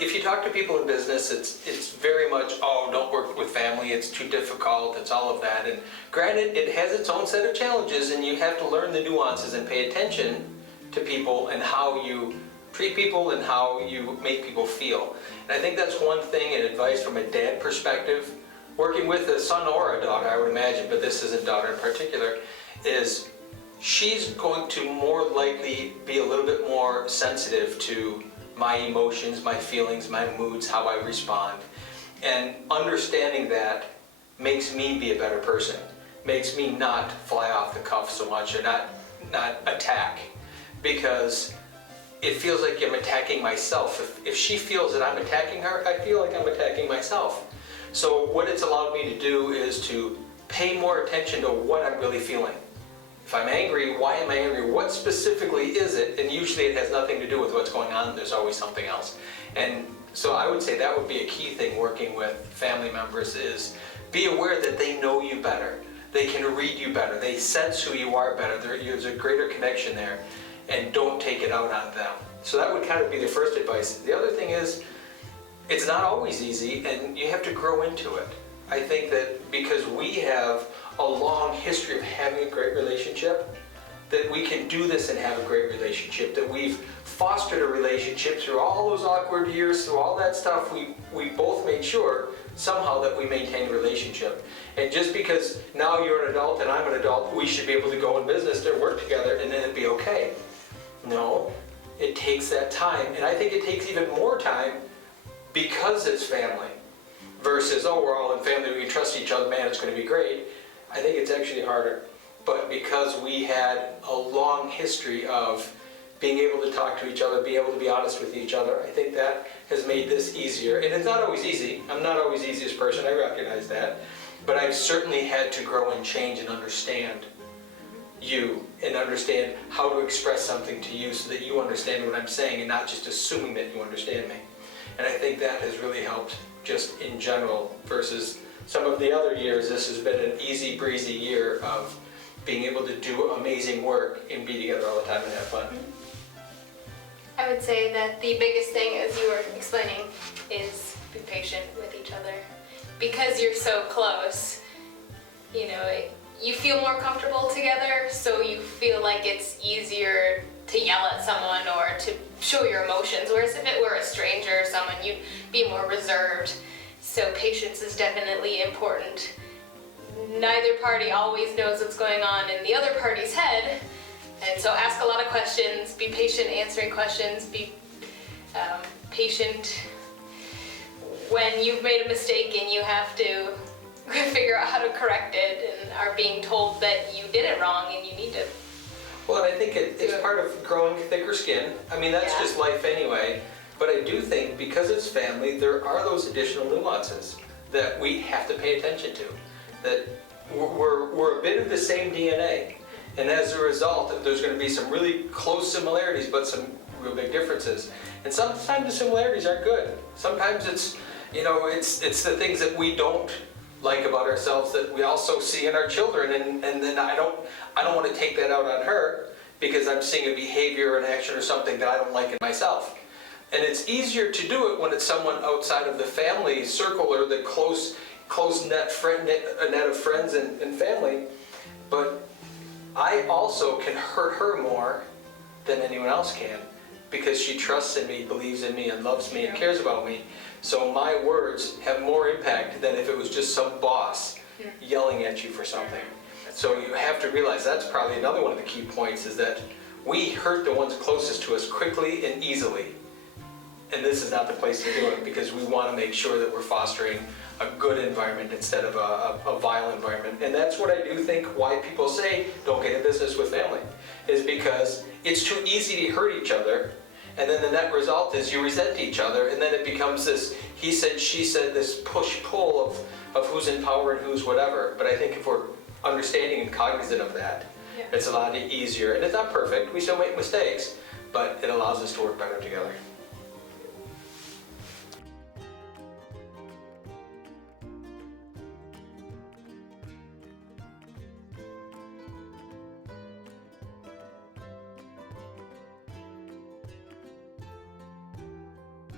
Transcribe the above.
if you talk to people in business, it's very much, oh, don't work with family, it's too difficult, it's all of that. And granted, it has its own set of challenges, and you have to learn the nuances and pay attention to people and how you treat people and how you make people feel. And I think that's one thing and advice from a dad perspective, working with a son or a daughter, I would imagine, but this isn't daughter in particular, is she's going to more likely be a little bit more sensitive to my emotions, my feelings, my moods, how I respond. And understanding that makes me be a better person, makes me not fly off the cuff so much or not attack, because it feels like I'm attacking myself. If she feels that I'm attacking her, I feel like I'm attacking myself. So what it's allowed me to do is to pay more attention to what I'm really feeling. If I'm angry, why am I angry? What specifically is it? And usually it has nothing to do with what's going on. There's always something else. And so I would say that would be a key thing working with family members is be aware that they know you better. They can read you better. They sense who you are better. There's a greater connection there. And don't take it out on them. So that would kind of be the first advice. The other thing is, it's not always easy and you have to grow into it. I think that because we have a long history of having a great relationship, that we can do this and have a great relationship, that we've fostered a relationship through all those awkward years, through all that stuff, we both made sure somehow that we maintain a relationship. And just because now you're an adult and I'm an adult, we should be able to go in business and work together and then it'd be okay. No, it takes that time, and I think it takes even more time because it's family versus, oh, we're all in family, we can trust each other, man, it's going to be great. I think it's actually harder. But because we had a long history of being able to talk to each other, being able to be honest with each other, I think that has made this easier. And it's not always easy. I'm not always the easiest person, I recognize that. But I've certainly had to grow and change and understand you and understand how to express something to you so that you understand what I'm saying and not just assuming that you understand me. And I think that has really helped just in general versus some of the other years. This has been an easy breezy year of being able to do amazing work and be together all the time and have fun. I would say that the biggest thing, as you were explaining, is be patient with each other. Because you're so close, you know, you feel more comfortable together, so you feel like it's easier to yell at someone or to show your emotions, whereas if it were a stranger or someone, you'd be more reserved. So patience is definitely important. Neither party always knows what's going on in the other party's head, and so ask a lot of questions, be patient answering questions, be patient when you've made a mistake and you have to figure out how to correct it and are being told that you did it wrong and you need to. Well, and I think it's part of growing thicker skin. I mean, that's just life anyway. But I do think because it's family, there are those additional nuances that we have to pay attention to. That we're a bit of the same DNA. And as a result, there's going to be some really close similarities, but some real big differences. And sometimes the similarities aren't good. Sometimes it's, you know, it's the things that we don't like about ourselves that we also see in our children, and then I don't want to take that out on her because I'm seeing a behavior or an action or something that I don't like in myself. And it's easier to do it when it's someone outside of the family circle or the close net of friends and family. But I also can hurt her more than anyone else can because she trusts in me, believes in me, and loves me and cares about me. So my words have more impact than if it was just some boss yelling at you for something. So you have to realize that's probably another one of the key points is that we hurt the ones closest to us quickly and easily. And this is not the place to do it because we want to make sure that we're fostering a good environment instead of a vile environment. And that's what I do think why people say don't get in business with family, is because it's too easy to hurt each other. And then the net result is you resent each other, and then it becomes this he said, she said, this push-pull of who's in power and who's whatever. But I think if we're understanding and cognizant of that, it's a lot easier. And it's not perfect, we still make mistakes, but it allows us to work better together.